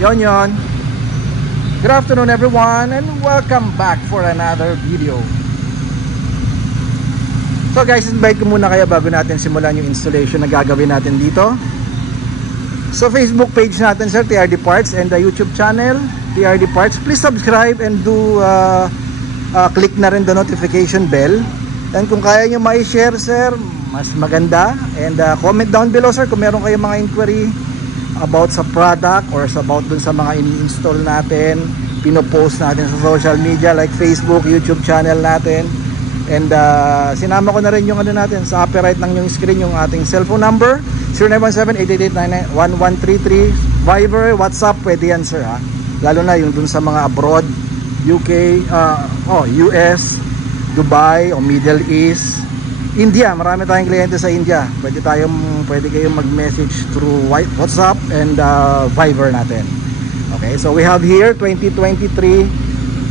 Yon. Good afternoon everyone and welcome back for another video. So guys, invite ko muna kayo bago natin simulan yung installation na gagawin natin dito. So Facebook page natin sir, TRD Parts, and the YouTube channel, TRD Parts. Please subscribe and do click na rin the notification bell. And kung kaya nyo ma-share sir, mas maganda. And comment down below sir kung meron kayong mga inquiry about sa product or about dun sa mga ini-install natin, pinopost natin sa social media like Facebook, YouTube channel natin. And sinama ko na rin yung ano natin sa upper right ng yung screen, yung ating cellphone number 0917-888-1133. Viber, WhatsApp, pwede yan sir ha. Lalo na yung dun sa mga abroad, UK, US, Dubai o Middle East, India. Marami tayong kliyente sa India. Pwede kayong mag-message through WhatsApp and Viber natin. Okay, so we have here 2023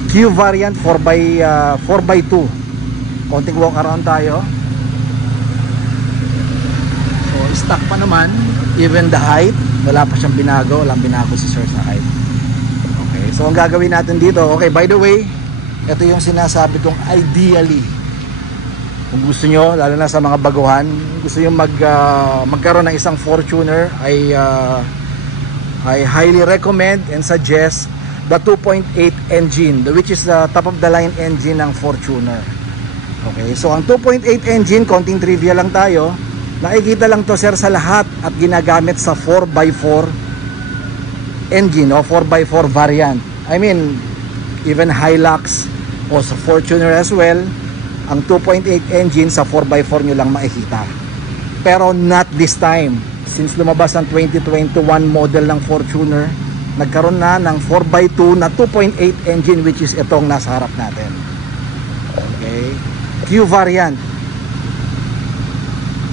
Q variant 4x2. Konting walk around tayo. So stock pa naman, even the height, wala pa siyang binago, walang binago si sir sa height. Okay, so ang gagawin natin dito, okay, by the way, ito yung sinasabi kong ideally, kung gusto nyo, lalo na sa mga baguhan, gusto nyo magkaroon ng isang Fortuner, I highly recommend and suggest the 2.8 engine, which is the top of the line engine ng Fortuner. Okay, so ang 2.8 engine, konting trivia lang tayo, nakikita lang to sir sa lahat at ginagamit sa 4x4 engine o 4x4 variant. I mean, even Hilux o sa Fortuner as well, ang 2.8 engine sa 4x4 nyo lang makikita. Pero not this time. Since lumabas ang 2021 model ng Fortuner, nagkaroon na ng 4x2 na 2.8 engine, which is itong nasa harap natin. Okay, Q variant.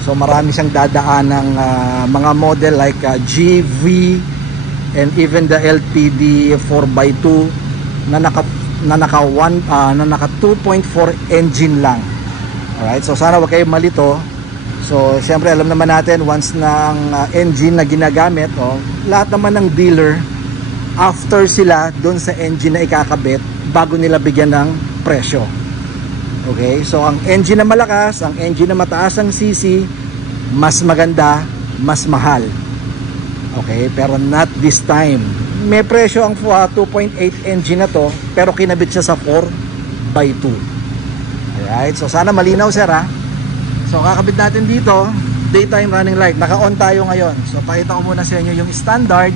So marami siyang dadaan ng mga model like GV and even the LTD 4x2 na naka 2.4 engine lang. Alright, so sana wag kayong malito. So syempre alam naman natin, once na ang engine na ginagamit, lahat naman ng dealer, after sila doon sa engine na ikakabit bago nila bigyan ng presyo. Okay, so ang engine na malakas, ang engine na mataas ang CC, mas maganda, mas mahal. Okay, pero not this time. May presyo ang 2.8 engine na to, pero kinabit siya sa 4x2. Alright, so sana malinaw sir ha. So kakabit natin dito, daytime running light, naka-on tayo ngayon. So pakita ko muna sa inyo yung standard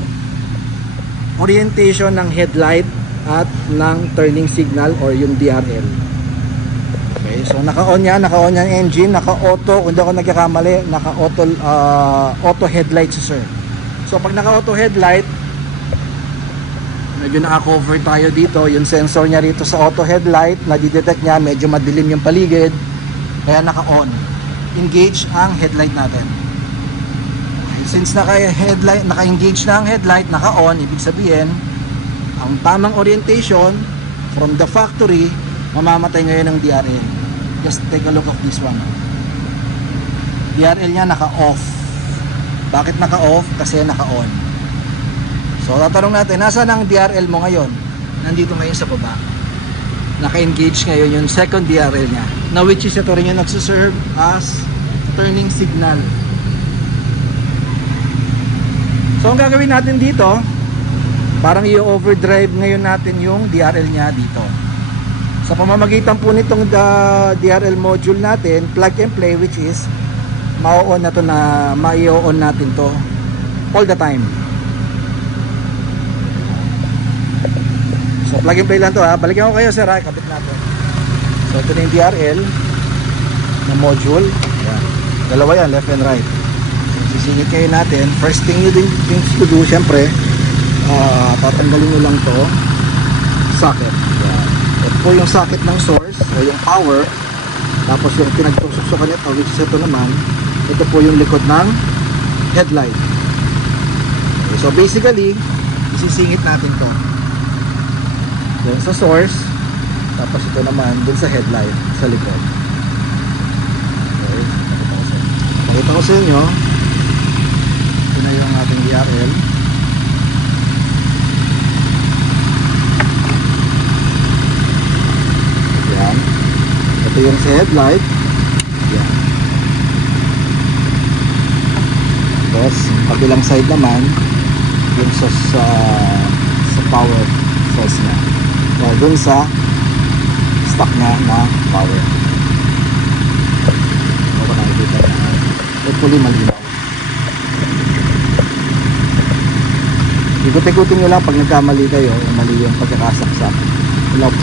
orientation ng headlight at ng turning signal or yung DRL. Okay, so naka-on yan engine, naka-auto, kung hindi ako nagkakamali, naka-auto auto headlight sir. So pag naka-auto headlight, medyo naka-cover tayo dito, yung sensor niya rito sa auto headlight, nadidetect niya medyo madilim yung paligid, kaya naka-on. Engage ang headlight natin. Since naka-engage na ang headlight, naka-on, ibig sabihin ang tamang orientation from the factory, mamamatay ngayon ng DRL. Just take a look of this one. DRL niya naka-off. Bakit naka-off? Kasi naka-on. So tatanong natin, nasaan ang DRL mo ngayon? Nandito ngayon sa baba. Naka-engage ngayon yung second DRL niya, na which is ito rin yung nagsuserve as turning signal. So ang gagawin natin dito, parang i-overdrive ngayon natin yung DRL niya dito. Sa pamamagitan po nitong DRL module natin, plug and play, which is ma-on na to, na ma-i-on natin to all the time. So plug and play lang to ha. Balikan ko kayo sir ha, kapit natin. So ito na yung DRL na module. Yan. Dalawa yan, left and right. So sisingit kayo natin. First thing you to do, syempre, tatanggalin nyo lang to socket. Yan. Ito po yung socket ng source o yung power. Tapos yung pinagtusukan nito, which is ito naman, ito po yung likod ng headlight. Okay, so basically, isisingit natin to dun sa source, tapos ito naman dun sa headlight sa likod. Okay, pakita ko sa inyo. Ito na yung ating DRL. yung sa headlight. Yan. Tapos kabilang side naman yung sa power source nya. So dun sa stock nya na power. So kung nakikita na hopefully malinaw. Ikot-ikutin nyo lang pag nagkamali kayo, mali yung pagkakasaksak.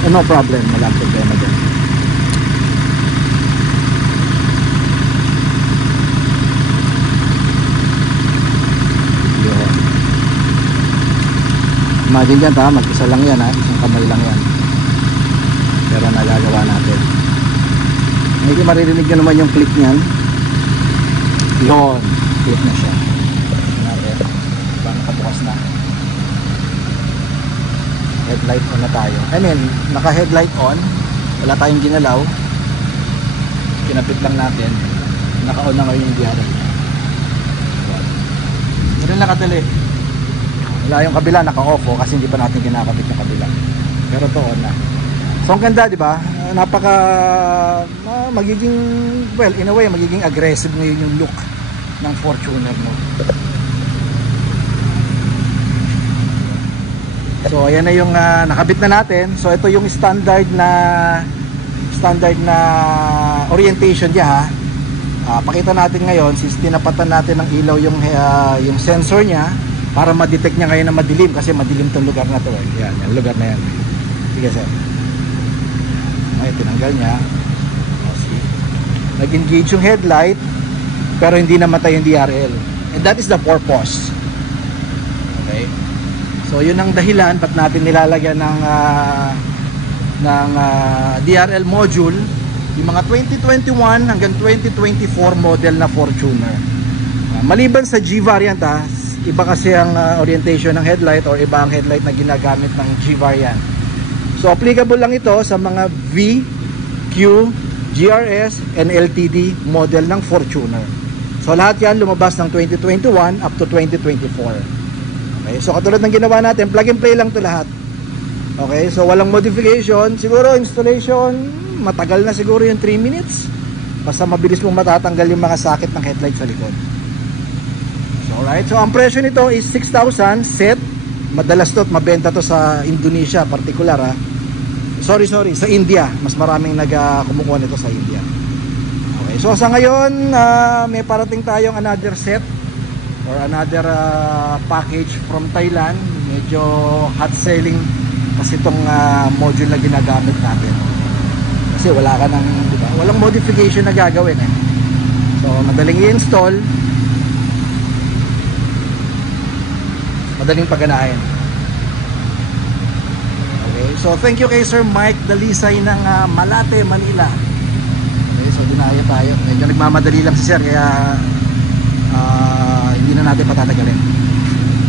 No problem, walang problema dyan. Yun. Imagine dyan ha, mag-isa lang yan ha, isang kamay lang yan. Pero nagagawa natin. Medyo maririnig nyo naman yung click nyan. Yun, click na siya. Natin, bang nakabukas na. Headlight on na tayo. I mean, naka headlight on, wala tayong ginalaw, kinapit lang natin, naka on na ngayon yung DRL. Pero nakatali, wala yung kabila, naka off kasi hindi pa natin kinakapit yung kabila, pero to on na. So ang ganda, di ba? Napaka magiging, well, in a way magiging aggressive ngayon yung look ng Fortuner mo. So ayan na yung nakabit na natin. So ito yung standard na orientation niya ha. Pakita natin ngayon since tinapatan natin ng ilaw yung sensor niya para ma-detect niya ngayon na madilim kasi madilim tong lugar na to. Yan, yung lugar na yan. Sige sir. Ay, tinanggal niya. Nag-engage yung headlight pero hindi namatay yung DRL. And that is the purpose. Okay? So yun ang dahilan ba't natin nilalagyan ng DRL module yung mga 2021 hanggang 2024 model na Fortuner. Maliban sa G variant iba kasi ang orientation ng headlight or iba ang headlight na ginagamit ng G variant. So applicable lang ito sa mga V, Q, GRS and LTD model ng Fortuner. So lahat yan lumabas ng 2021 up to 2024. Okay, so katulad ng ginawa natin, plug and play lang to lahat. Okay, so walang modification. Siguro installation, matagal na siguro yung 3 minutes. Basta mabilis mong matatanggal yung mga socket ng headlight sa likod. So alright, so ang presyo nito is 6,000 set. Madalas to at mabenta to sa Indonesia particular ha. Sorry, sa India. Mas maraming kumukuha nito sa India. Okay, so sa ngayon, may parating tayong another set or another package from Thailand. Medyo hot selling kasi itong module na ginagamit natin kasi wala ka ng, diba? Walang modification na gagawin eh. So madaling i-install, madaling paganahin. Okay, so thank you kay Sir Mike Dalisay ng Malate, Manila. Okay, so dinaya tayo, medyo nagmamadali lang si Sir kaya hindi na natin patatagalin.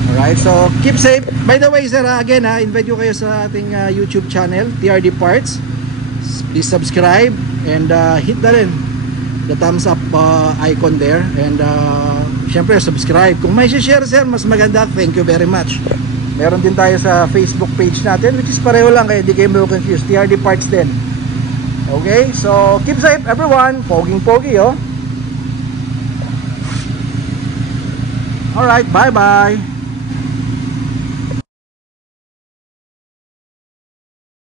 Alright, so keep safe. By the way sir, again invite ko kayo sa ating YouTube channel, TRD Parts. Please subscribe and hit the thumbs up icon there. And syempre subscribe. Kung may share sir, mas maganda. Thank you very much. Meron din tayo sa Facebook page natin, which is pareho lang kaya di kayo confused, TRD Parts din. Okay, so keep safe everyone. Poging-pogi oh. Alright, bye-bye.